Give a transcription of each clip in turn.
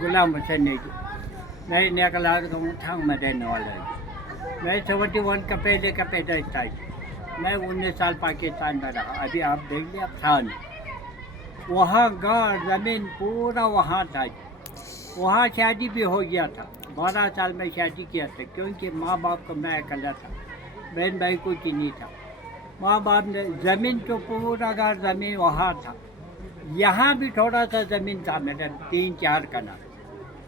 गुलाम हुसैन नेगी। मैं इंडिया का लाल गाँव थांग में रहने वाला है। मैं 71 का पहले का पैदा था। मैं 19 साल पाकिस्तान में रहा। अभी आप देख लिया खान, वहाँ गाँव ज़मीन पूरा वहाँ था। वहाँ शादी भी हो गया था। 12 साल में शादी किया था, क्योंकि माँ बाप को मैं अकेला था, बहन भाई कुछ नहीं था। माँ बाप ने ज़मीन तो पूरा गाँव ज़मीन वहाँ था। यहाँ भी थोड़ा सा ज़मीन था मेरा, 3-4 कनाल।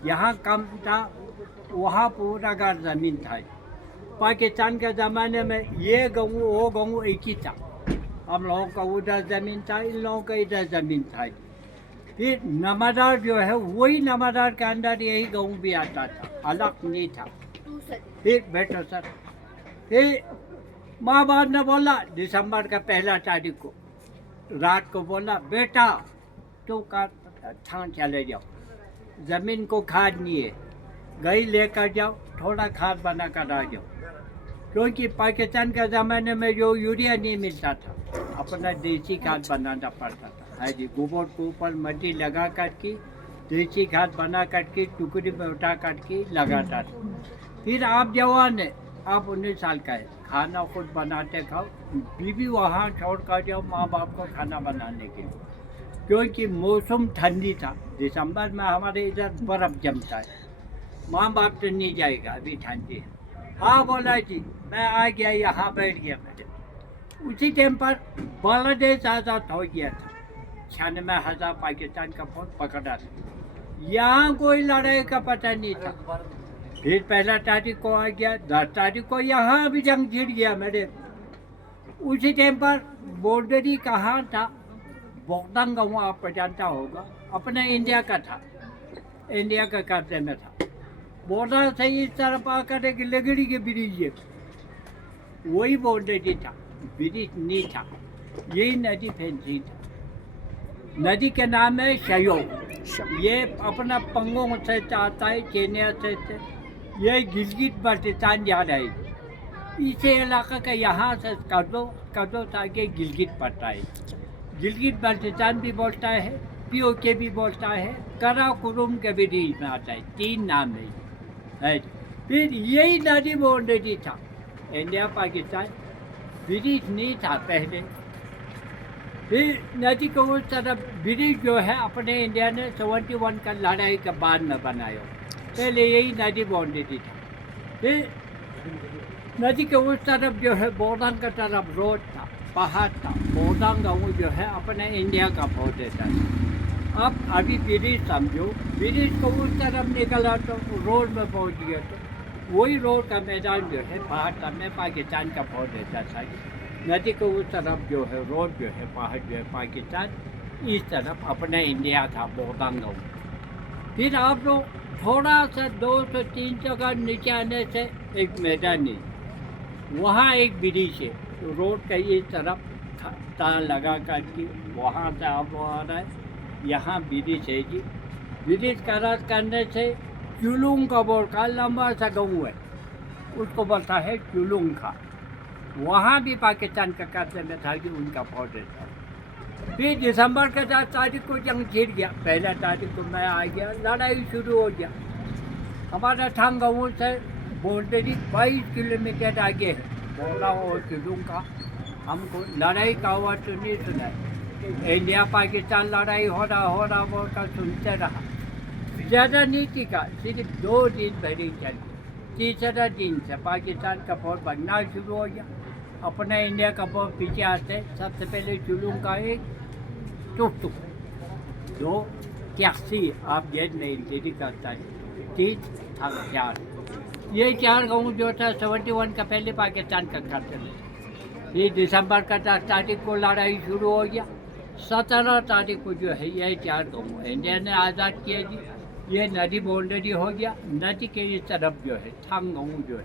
यहाँ कम था, वहाँ पूरा गाँव ज़मीन था। पाकिस्तान के ज़माने में ये गाँव वो गाँव एक ही था। हम लोगों का उधर ज़मीन था, इन लोगों का इधर ज़मीन था। फिर नमादार जो है, वही नमादार के अंदर यही गाँव भी आता था, अलग नहीं था। फिर बैठो सर, फिर माँ बाप ने बोला दिसंबर का 1 तारीख को रात को बोला, बेटा तो का थान चले जाओ, ज़मीन को खाद नहीं है, गई लेकर जाओ, थोड़ा खाद बना कर आ जाओ। क्योंकि पाकिस्तान के ज़माने में जो यूरिया नहीं मिलता था, अपना देसी खाद बनाना पड़ता था। है जी, गोबर के ऊपर मिट्टी लगा कर के देसी खाद बना कर के टुकड़ी में उठा कर के लगाता था। फिर आप जवान है, आप 19 साल का है, खाना खुद बनाते खाओ, बीवी वहाँ छोड़ कर जाओ माँ बाप को खाना बनाने के लिए। क्योंकि मौसम ठंडी था, दिसंबर में हमारे इधर बर्फ़ जमता है। माँ बाप तो नहीं जाएगा, अभी ठंडी है। हाँ बोला जी, मैं आ गया, यहाँ बैठ गया। मेरे उसी टाइम पर बांग्लादेश आज़ाद हो गया था। 96,000 पाकिस्तान का फौज पकड़ा था। यहाँ कोई लड़ाई का पता नहीं था। फिर 1 तारीख को आ गया, 10 तारीख को यहाँ भी जंग छिड़ गया मेरे। उसी टाइम पर बॉर्डरी कहाँ था, बोगदंग गाँव आप जानता होगा, अपने इंडिया का था, इंडिया का कब्जे में था। बॉर्डर से इस तरफ आकर एक लगड़ी के ब्रिज है, वही बॉर्डरी था, ब्रिज नहीं था। यही नदी फैंसी था। नदी के नाम है शयोग। ये अपना पंगों से आता है, केन्या से ये गिलगित बल्टिस्तान जा रहा है। इसे इलाका का यहाँ से कदो आगे गिलगित पड़ता है। गिलगित बल्टिस्तान भी बोलता है, पीओके भी बोलता है, कराकुरुम के भी बीच में आता है। 3 नाम है। फिर यही नदी बाउंड्री था, इंडिया पाकिस्तान ब्रिज नहीं था पहले। फिर नदी को उस तरफ ब्रिज जो है अपने इंडिया ने 71 का लड़ाई के बाद में बनाया। पहले यही नदी बाउंड्री था। फिर नदी के उस तरफ जो है बोर्डंग की तरफ रोड था, पहाड़ था। बोर्डंग गाँव जो है अपने इंडिया का बहुत था। अब अभी ब्रिज समझो, ब्रिज को उस तरफ निकला तो रोड में पहुंच गया, तो वही रोड का मैदान जो है पहाड़ में पाकिस्तान का फौज रहता था। नदी को उस तरफ जो है रोड जो है पहाड़ जो है पाकिस्तान, इस तरफ अपना इंडिया था बोगदंग गाँव। फिर आप लोग थोड़ा सा 200-300 का नीचे आने से एक मैदान है, वहाँ एक ब्रिज है, रोड का इस तरफ तार लगा करके वहाँ से आप आ रहा है। यहाँ ब्रिज है जी, ब्रिज क्रॉस करने से चुलुंग का बोल का लंबा सा गाँव है, उसको बोलता है चुलुंग का। वहाँ भी पाकिस्तान का कब्जे में था कि उनका फौज था। फिर दिसंबर के 10 तारीख को जंग छिड़ गया। 1 तारीख को मैं आ गया, लड़ाई शुरू हो गया। हमारा थांग गाँव से बाउंड्री 22 किलोमीटर आगे है, बोला और चुलुंग का। हमको लड़ाई का आवाज़ तो नहीं सुना है। इंडिया पाकिस्तान लड़ाई हो रहा वो का सुनते रहा। ज़्यादा नहीं टिका, सिर्फ 2 दिन भरी चली। तीसरा दिन से पाकिस्तान का फौज बनना शुरू हो गया। अपना इंडिया का फौज पीछे आते, सबसे पहले चुलुंग का एक टुक 2 80 आप जेल में इंजरी करता है, 3 था 4। ये 4 गाँव जो था 71 का पहले पाकिस्तान का करते थे। ये दिसंबर का 10 तारीख को लड़ाई शुरू हो गया। 17 तारीख को जो है ये 4 गाँव इंडिया ने आज़ाद किया जी। ये नदी बाउंड्री हो गया। नदी के इस तरफ जो है थांग गाँव जो है,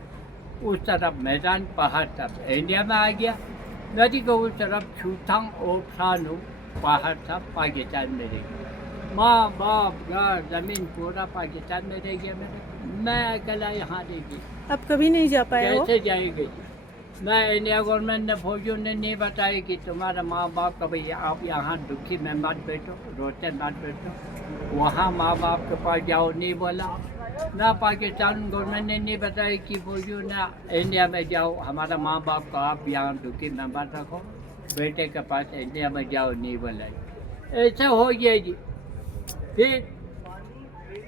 उस तरफ मैदान पहाड़ तब इंडिया में आ गया। नदी को उस तरफ छूथांग और सानू पहाड़ था, पाकिस्तान में रह गया। माँ बाप घर जमीन पूरा पाकिस्तान में रह गया। मैं अकेला यहाँ रह गई। अब कभी नहीं जा पाए हो? कैसे जाएंगे? मैं इंडिया गवर्नमेंट ने फौजियों ने नहीं बताया कि तुम्हारा माँ बाप का भाई आप यहाँ दुखी में मत बैठो, रोते मत बैठो, वहाँ माँ बाप के पास जाओ नहीं बोला। ना पाकिस्तान गवर्नमेंट ने नहीं बताया कि फौजियों ने इंडिया में जाओ, हमारा माँ बाप को आप यहाँ दुखी में मत रखो, बेटे के पास इंडिया में जाओ नहीं बोला। ऐसे हो गया जी। फिर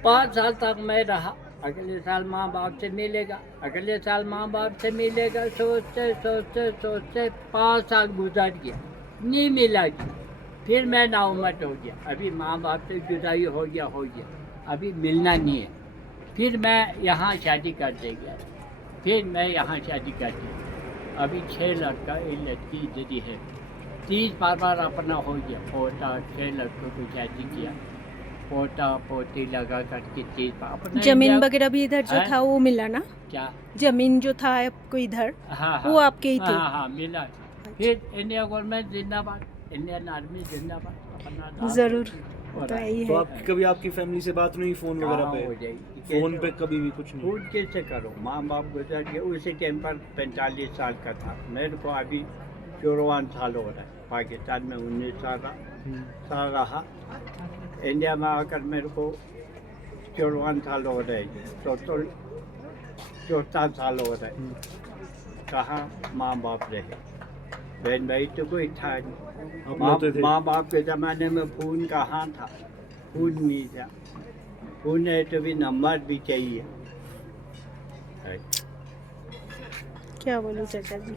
5 साल तक मैं रहा, अगले साल माँ बाप से मिलेगा, अगले साल माँ बाप से मिलेगा, सोचते सोचते सोचते 5 साल गुजर गया, नहीं मिला जी। फिर मैं नाउमत हो गया, अभी माँ बाप से जुदाई हो गया, अभी मिलना नहीं है। फिर मैं यहाँ शादी कर दे गया, फिर मैं यहाँ शादी कर दी। अभी 6 लड़का एक लड़की जदी है, 30 बार अपना हो गया, पोता 6 लड़कों को शादी किया, पोता पोती लगा करके 30 बार अपना। जमीन वगैरह भी इधर जो हैं? था वो मिला ना? क्या जमीन जो था आपको इधर, हाँ वो आपके ही थी? हाँ मिला। फिर इंडिया गवर्नमेंट जिंदाबाद, इंडियन आर्मी जिंदाबाद, अपना दाद जरूर, हो तो रहा है। यही तो है। आप कभी आपकी फैमिली से बात नहीं फोन वगैरह कहाँ हो पे? जाएगी? फोन पे कभी भी कुछ नहीं? फोन कैसे करो? माँ बाप गुजर गए, उसी टाइम पर 45 साल का था, मेरे को अभी 54 साल हो रहा है। पाकिस्तान में 19 साल रहा, इंडिया में आकर मेरे को 54 साल हो रहे हैं, तो 64 साल हो रहे हैं। कहाँ माँ बाप रहे, बहन भाई तो कोई था नहीं। आप लोग तो थे। माँ बाप के ज़माने में फ़ोन कहाँ था, फ़ोन नहीं था, फ़ोन है तो भी नंबर भी चाहिए। क्या बोलूं चाचा जी।